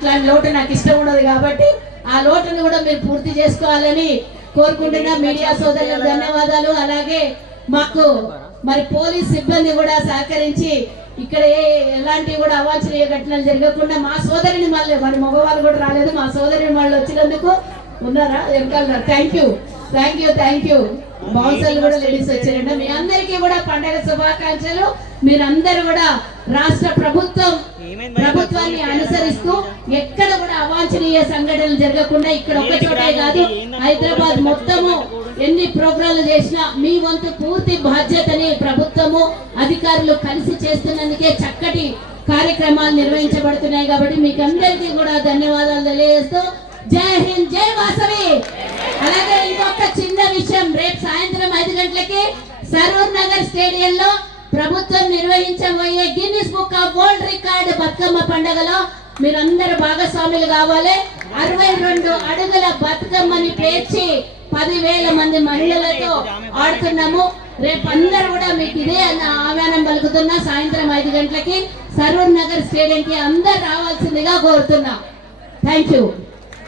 అట్లాంటి లోటు నాకు ఇష్టం ఉండదు కాబట్టి ఆ లోటును కూడా మీరు పూర్తి చేసుకోవాలని కోరుకుంటున్నా మీడియా సోదరులకు ధన్యవాదాలు. అలాగే మాకు మరి పోలీస్ సిబ్బంది కూడా సహకరించి ఇక్కడ ఏ ఎలాంటివి కూడా అవాంఛనీయ ఘటనలు జరగకుండా మా సోదరిని మళ్ళీ మరి మగవాళ్ళు కూడా రాలేదు. మా సోదరిని వాళ్ళు వచ్చినందుకు ఉన్నారా? వెనకాల thank you thank you thank you బౌన్సర్లు కూడా లేడీస్ వచ్చారండి మీ అందరికీ కూడా పండగ శుభాకాంక్షలు. మీరందరూ కూడా రాష్ట్ర ప్రభుత్వం ప్రభుత్వాన్ని అనుసరిస్తూ ఎక్కడ కూడా అవాంఛనీయ సంఘటనలు జరగకుండా ఇక్కడ ఒక్క చోటే కాదు హైదరాబాద్ మొత్తము ఎన్ని ప్రోగ్రాంలు చేసినా మీ వంతు పూర్తి బాధ్యతని ప్రభుత్వము అధికారులు కలిసి చేస్తున్నందుకే చక్కటి కార్యక్రమాలు నిర్వహించబడుతున్నాయి కాబట్టి మీకు అందరికీ కూడా ధన్యవాదాలు తెలియజేస్తూ జై హింద్ జై సరూర్ నగర్ స్టేడియంలో ప్రభుత్వం నిర్వహించబోయే Guinness book of world record Bathukamma పండుగలో మీరందరూ భాగస్వాములు కావాలి. అరవై రెండు అడుగుల బతుకమ్మని పేర్చి పదివేల మంది మహిళలతో ఆడుతున్నాము. రేపు అందరు కూడా మీకు ఇదే అన్న ఆహ్వానం పలుకుతున్నా. సాయంత్రం ఐదు గంటలకి సరూర్ నగర్ స్టేడియంకి అందరు రావాల్సిందిగా కోరుతున్నా. Thank you